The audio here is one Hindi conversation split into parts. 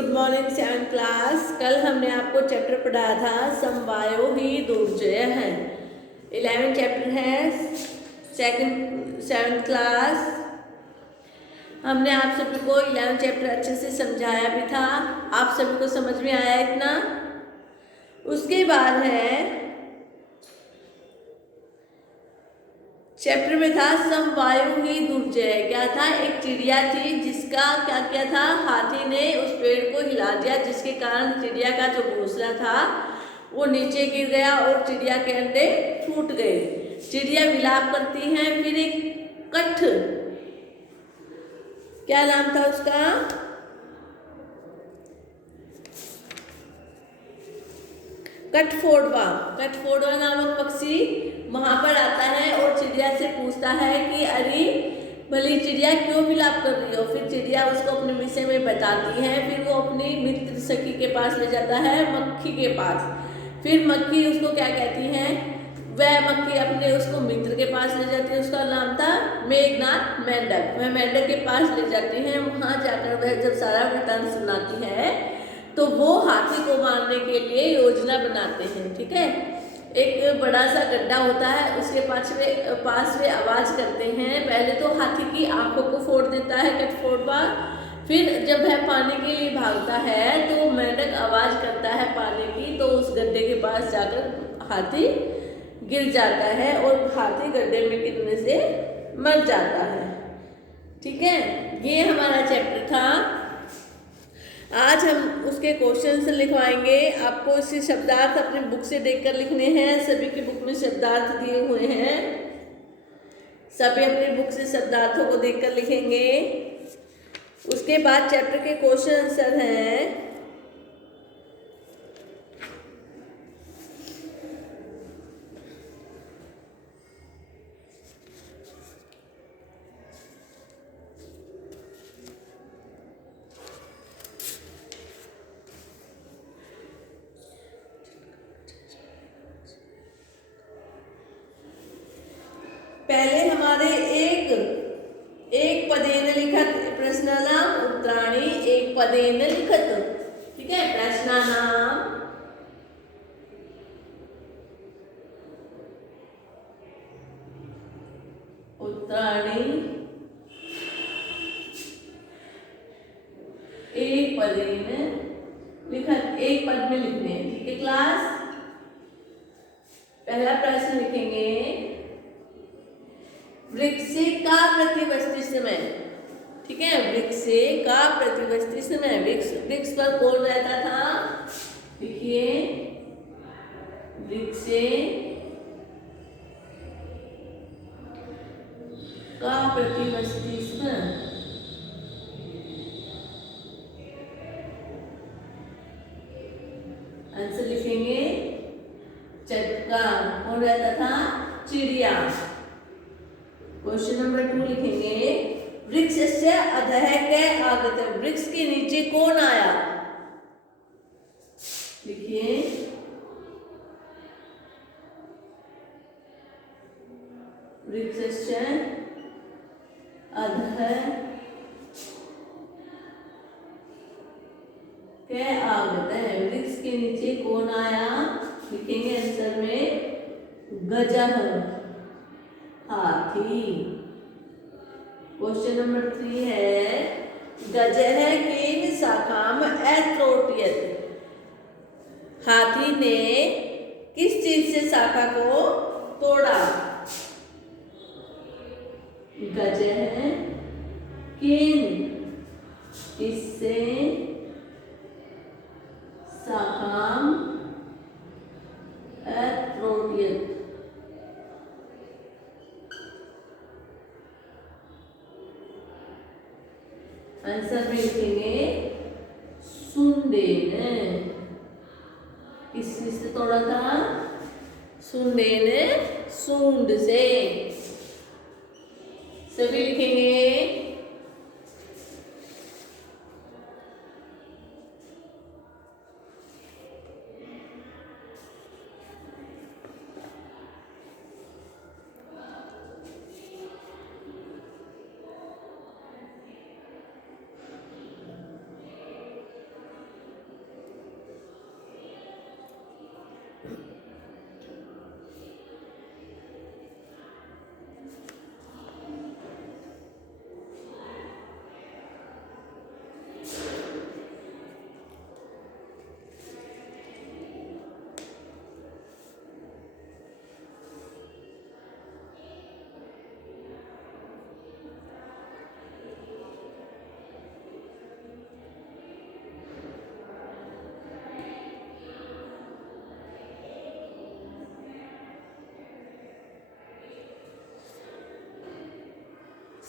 Good morning 7th class. कल हमने आपको चैप्टर पढ़ाया था समवायो ही दुर्जय है। 11 चैप्टर है, 7th क्लास। हमने आप सभी को 11 चैप्टर अच्छे से समझाया भी था। आप सभी को समझ में आया इतना? उसके बाद है चैप्टर में था समवायो ही दुर्जय। क्या था? एक चिड़िया थी जिसका क्या किया था, हाथी ने उस पेड़ को हिला दिया, जिसके कारण चिड़िया का जो घोंसला था वो नीचे गिर गया और चिड़िया के अंडे फूट गए। चिड़िया विलाप करती है। फिर एक कठ, क्या नाम था उसका, कठफोड़वा नामक पक्षी वहां पर आता है और चिड़िया से पूछता है कि अरे भली चिड़िया क्यों विलाप कर रही हो। फिर चिड़िया उसको अपने विषय में बताती है। फिर वो अपनी मित्र सखी के पास ले जाता है, मक्खी के पास। फिर मक्खी उसको क्या कहती है, वह मक्खी अपने उसको मित्र के पास ले जाती है। उसका नाम था मेघनाथ मेंढक। वह मेंढक के पास ले जाती है। वहां जाकर वह जब सारा वृत्तांत सुनाती है तो वो हाथी को मारने के लिए योजना बनाते हैं। ठीक है, एक बड़ा सा गड्ढा होता है, उसके पास वे आवाज करते हैं। पहले तो हाथी की आंखों को फोड़ देता है कठफोड़वा। फिर जब वह पानी के लिए भागता है तो मेंढक आवाज करता है पानी की, तो उस गड्ढे के पास जाकर हाथी गिर जाता है और हाथी गड्ढे में गिरने से मर जाता है। ठीक है, ये हमारा चैप्टर था। आज हम उसके क्वेश्चंस लिखवाएंगे। आपको इसके शब्दार्थ अपनी बुक से देखकर लिखने हैं। सभी की बुक में शब्दार्थ दिए हुए हैं। सभी अपनी बुक से शब्दार्थों को देखकर लिखेंगे। उसके बाद चैप्टर के क्वेश्चन आंसर हैं। पहले हमारे एक पदेन लिखत प्रश्नानाम उत्तराणी एक पदेन लिखत। ठीक है, प्रश्नानाम उत्तराणी एक पदेन लिखत, एक पद में लिखने हैं। ठीक है क्लास, पहला प्रश्न लिखेंगे, वृक्ष का प्रतिवस्ती समय। ठीक है, वृक्ष का प्रतिवस्ती समय। वृक्ष पर कौन रहता था? देखिए, वृक्ष का प्रतिवस्ती समय। आंसर लिखेंगे चटका। कौन रहता था? चिड़िया। क्वेश्चन नंबर 2 लिखेंगे, वृक्ष से अधः के आगत। वृक्ष के नीचे कौन आया? लिखिए, वृक्ष से अधः के आगत है। वृक्ष के नीचे कौन आया? लिखेंगे आंसर में गजह, हाथी। क्वेश्चन नंबर 3 है, गजह केन शाखाम अत्रोटियत। हाथी ने किस चीज से शाखा को तोड़ा? गजह केन किससे शाखाम अत्रोटियत। आंसर में लिखेंगे सुंडेन। किस चीज से तोड़ा था? सुंडेन सूंड से। सभी लिखेंगे।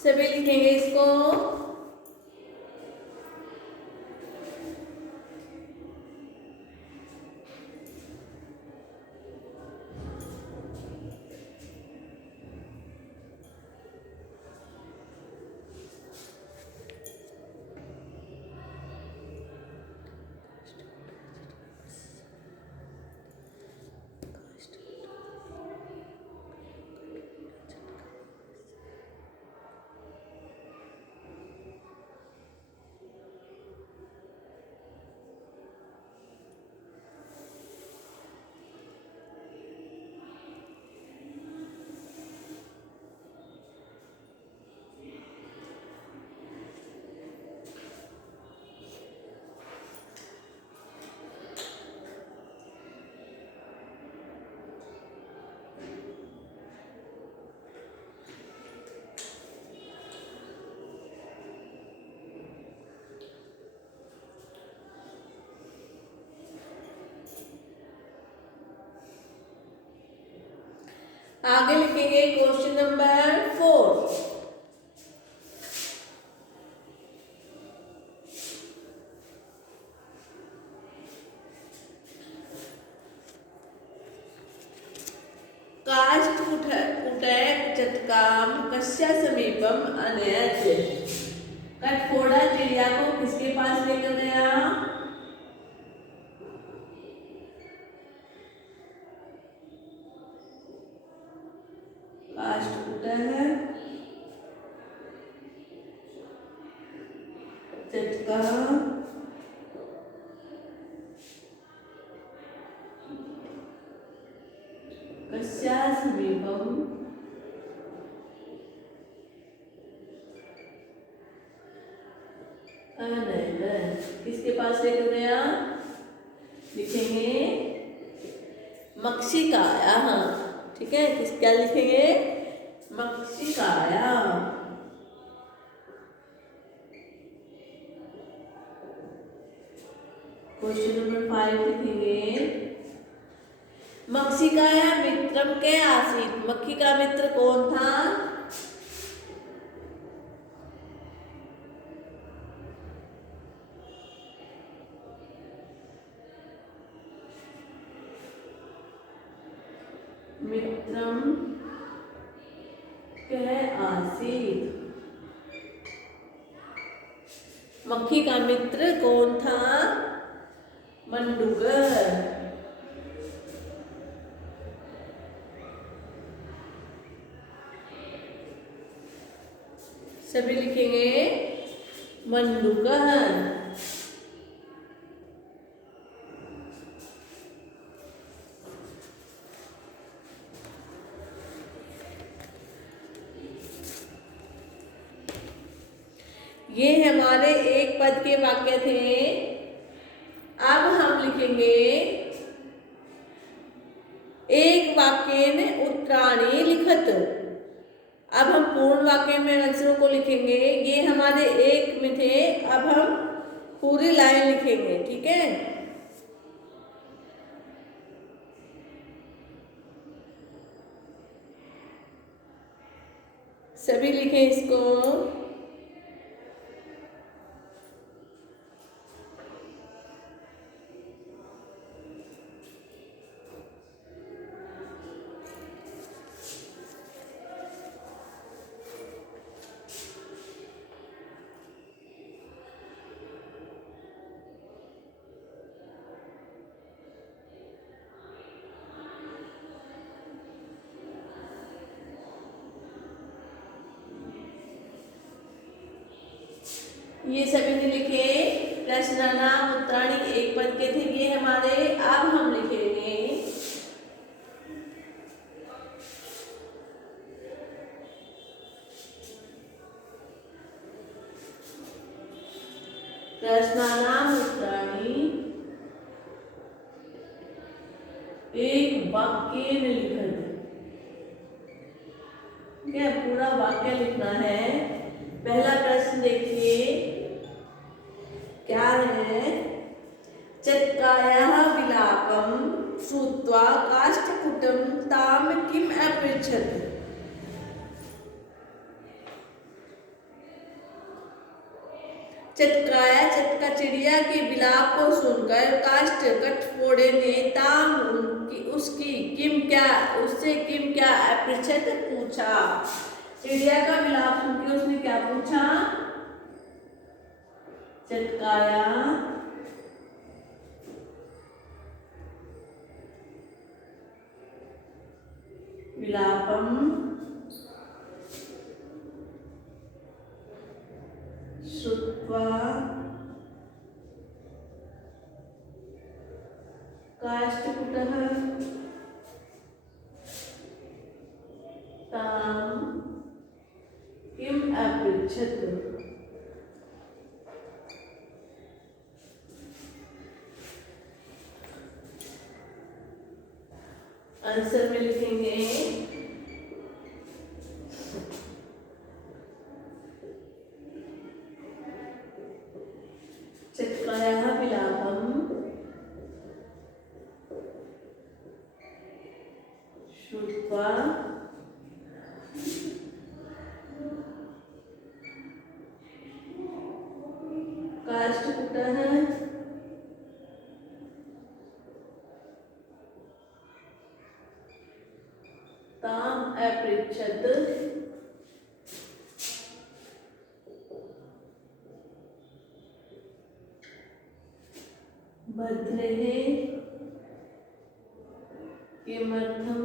सभी लिखेंगे इसको। आगे लिखेंगे क्वेश्चन नंबर 4। काष्ठकुटय चटकाम कस्या समीपम अनयत। कटफोड़ा चिड़िया को किसके पास लेकर गया? काष्ठकुटय चटकाम कस्या समीपम अनयत। किसके पास लेकर गया? लिखेंगे मक्षिकाया। ठीक है, किस क्या लिखेंगे? मक्षिकाया। क्वेश्चन नंबर 5 लिखेंगे मक्षिकाया मित्रम के आसीत। मक्खी का मित्र कौन था? मित्रम के आसीत। मक्खी का मित्र कौन था? मंडूगर। सभी लिखेंगे मंडूगर। ये हमारे एक पद के वाक्य थे। अब हम लिखेंगे एक वाक्येन उत्तराणि लिखत। अब हम पूर्ण वाक्य में आंसरों को लिखेंगे। ये हमारे एक में थे, अब हम पूरी लाइन लिखेंगे। ठीक है, सभी लिखें इसको। ये सभी ने लिखे। प्रश्नानाम उत्तराणी एक पद के थे ये हमारे। अब हम लिखेंगे प्रश्नानाम उत्तराणी एक वाक्य में लिखत। क्या पूरा वाक्य लिखना है। पहला प्रश्न देखिए क्या है? चटकायाः विलापं श्रुत्वा काष्ठकुटं तां किम् अपृच्छत्। चटकाया चटका चिड़िया के विलाप को सुनकर काष्ठ कटफोड़े ने ताम उससे किम क्या अपृच्छत पूछा। चिड़िया का विलाप सुन के उसने क्या पूछा? चटकाया विलापम श्रुत्वा काष्ठकुटः तां किम अपृच्छत्। आंसर में लिखेंगे चटकायाः विलापं श्रुत्वा काष्ठकुटः ताम अपृच्छत्। भद्रेः किमर्थं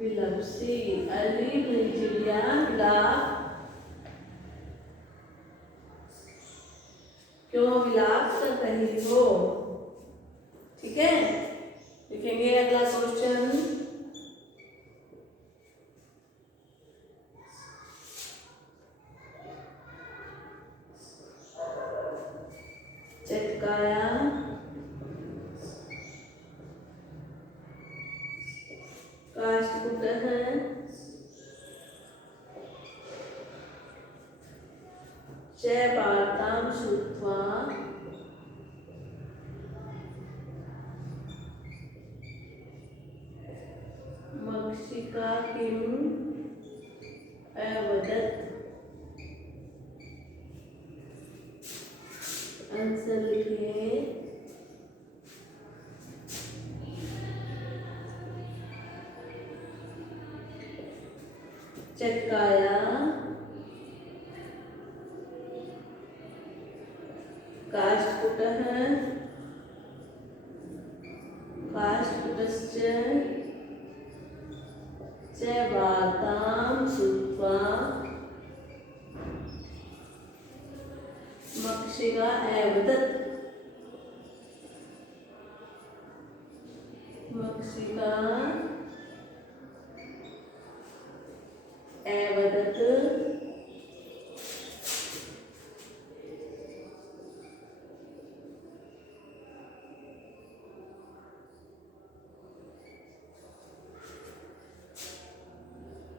विलपसि। अली चिड़िया क्यों विलाप कर रही हो? ठीक है, लिखेंगे अगला क्वेश्चन। चटकाया काष्ठकुटः च वार्तां श्रुत्वा मक्षिका किम् अवदत्। आंसर लिखिए चटकाया काष्ठकुटः काष्ठकुटश्च च वार्तां श्रुत्वा मक्षिका अवदत्। मक्षिका अवदत्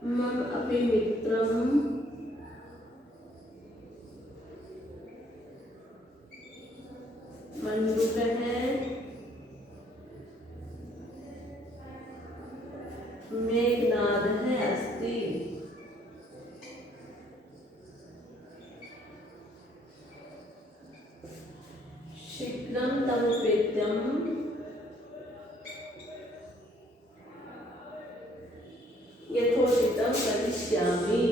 मम अपि मित्रं मंडूकः मेघनादः अस्ति। शीघ्रं तमुपेत्यं यथोचितं करिष्यामि।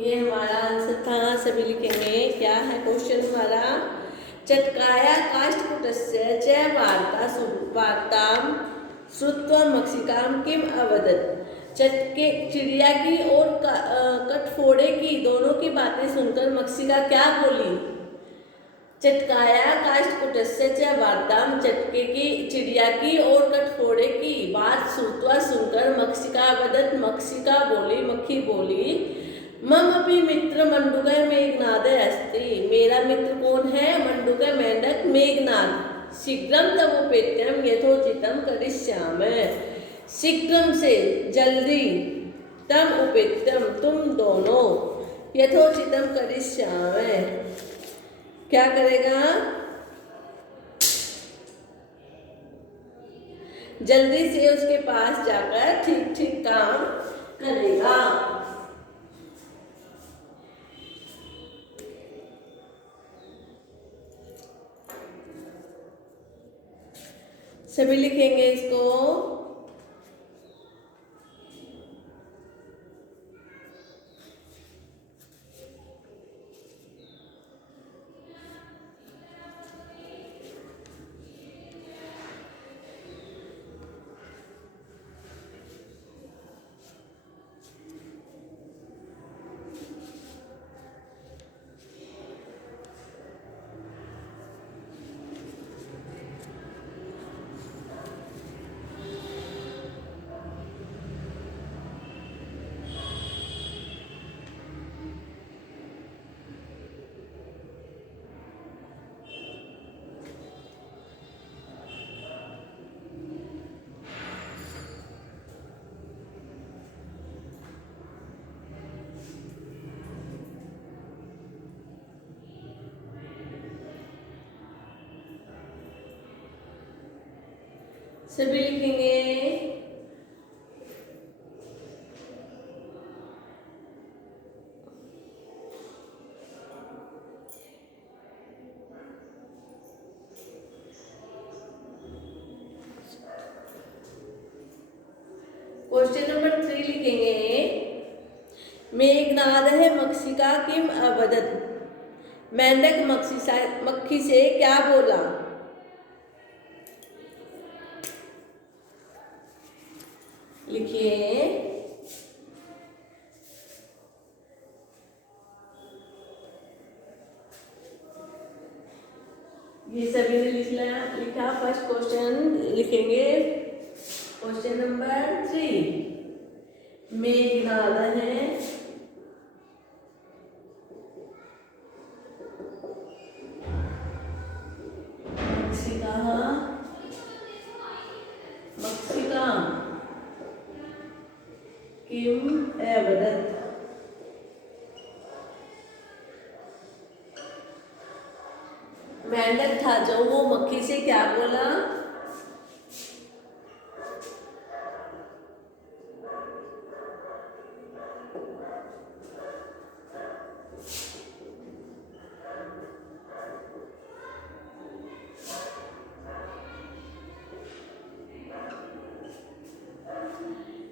ये हमारा आंसर था। सभी लिखेंगे क्या है क्वेश्चन हमारा। चटकाया काष्ठकुटस्य च वार्तां श्रुत्वा मक्षिकां किम अवदत्। चटके चिड़िया की और कटफोड़े की दोनों की बातें सुनकर मक्षिका क्या बोली। चटकाया काष्ठकुटस्य च वार्तां चटके की चिड़िया की और कटफोड़े की बात श्रुत्वा सुनकर मक्षिका अवदत् मक्षिका बोली मक्खी बोली मम अपि मित्र मंडूकः मेघनादः अस्ति। मेरा मित्र कौन है? मंडूक मेंढक मेघनाद। शीघ्रम तमुपेत्यम यथोचितम करिष्यामि। शीघ्रम से जल्दी, तम उपेत्यम तुम दोनों, यथोचितम करिष्यामि क्या करेगा, जल्दी से उसके पास जाकर ठीक ठीक काम करेगा। सभी लिखेंगे इसको। सभी लिखेंगे। क्वेश्चन नंबर 3 लिखेंगे। मेघनादः मक्षिका किम अवदत्। मेंढक मक्खी से क्या बोला। लिखिए। ये सभी ने लिखा। फर्स्ट क्वेश्चन लिखेंगे। Question number 3। मेघनादः मक्षिका किम अवदत्। मेंढक था जो वो मक्खी से क्या बोला।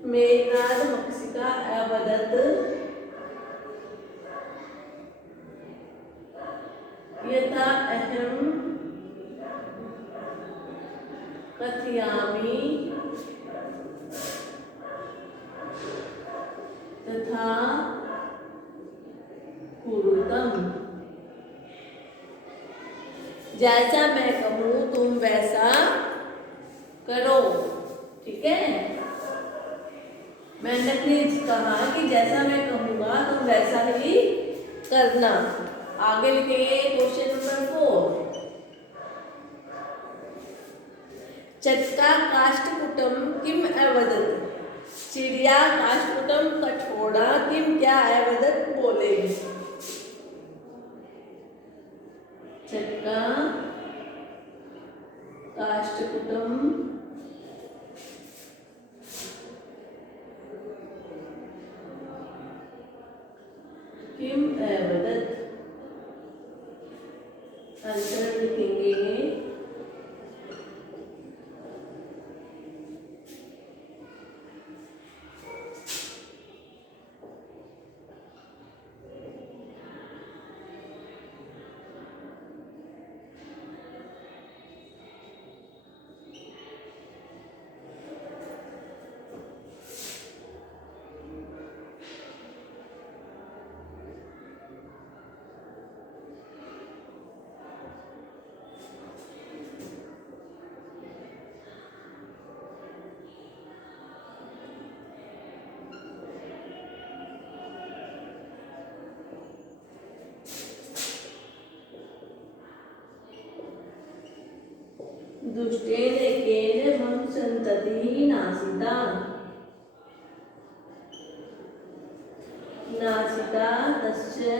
मेघनाद मक्षिका अवदत् यथा अहं कथयामि तथा कुरुतम। जैसा मैं कहूँ तुम वैसा करो। ठीक है। मेंढक ने कहा कि जैसा मैं कहूँगा तुम वैसा ही करना। आगे लिखेंगे क्वेश्चन नंबर 4। चटका काष्ठकुटम किम अवदत्। चिड़िया काष्ठकुटम कठोड़ा किम क्या अवदत् बोले। चटका काष्ठकुटम किम अवदत्। आंसर लिखेंगे। दुष्टेन एकेन मम संततिः नासिता। नासिता तस्य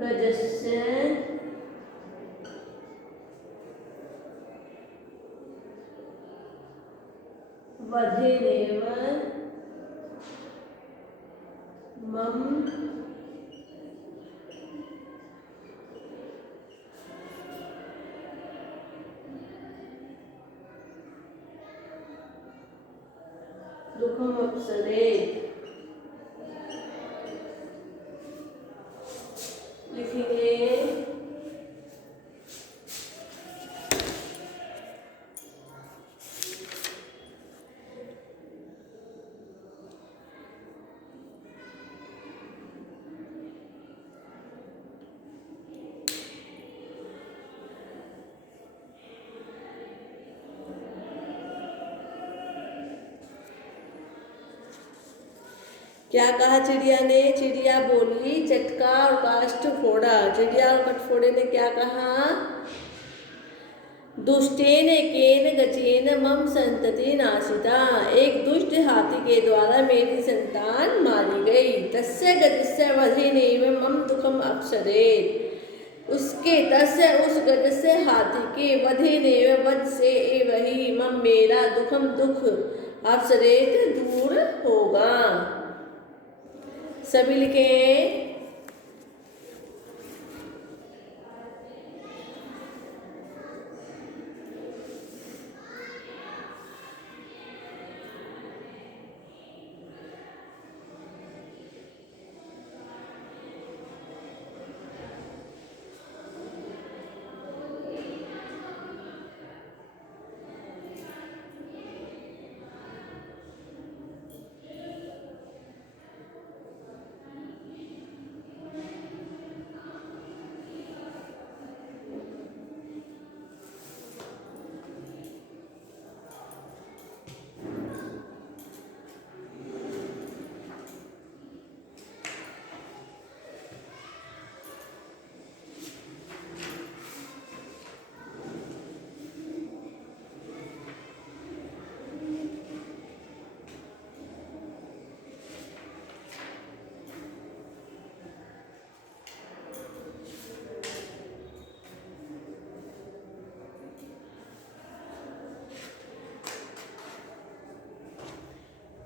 गजस्य वधेनेव मम दुःखम अपसरेत्। लिखेंगे क्या कहा चिड़िया ने? चिड़िया बोली चटका और काष्ठ फोड़ा। चिड़िया और कटफोड़े ने क्या कहा? दुष्टेन एकेन गजेन मम संतति नाशिता। एक दुष्ट हाथी के द्वारा मेरी संतान मारी गई। तस्य गजस्य वधेनैव मम दुःखम अपसरेत्। उसके तस्य उस गज से हाथी के वधेनैव वध से एव ही मम मेरा दुःखम दुख अपसरेत् दूर होगा। सभी लिखें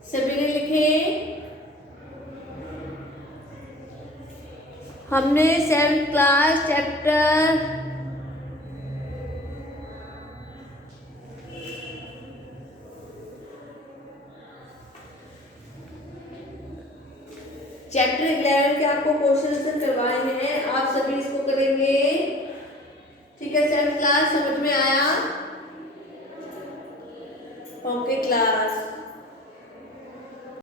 सभी ने लिखे। हमने 7th क्लास चैप्टर चैप्टर 11 के आपको क्वेश्चन आंसर करवाए हैं। आप सभी इसको करेंगे। ठीक है, 7th क्लास समझ में आया? Okay class.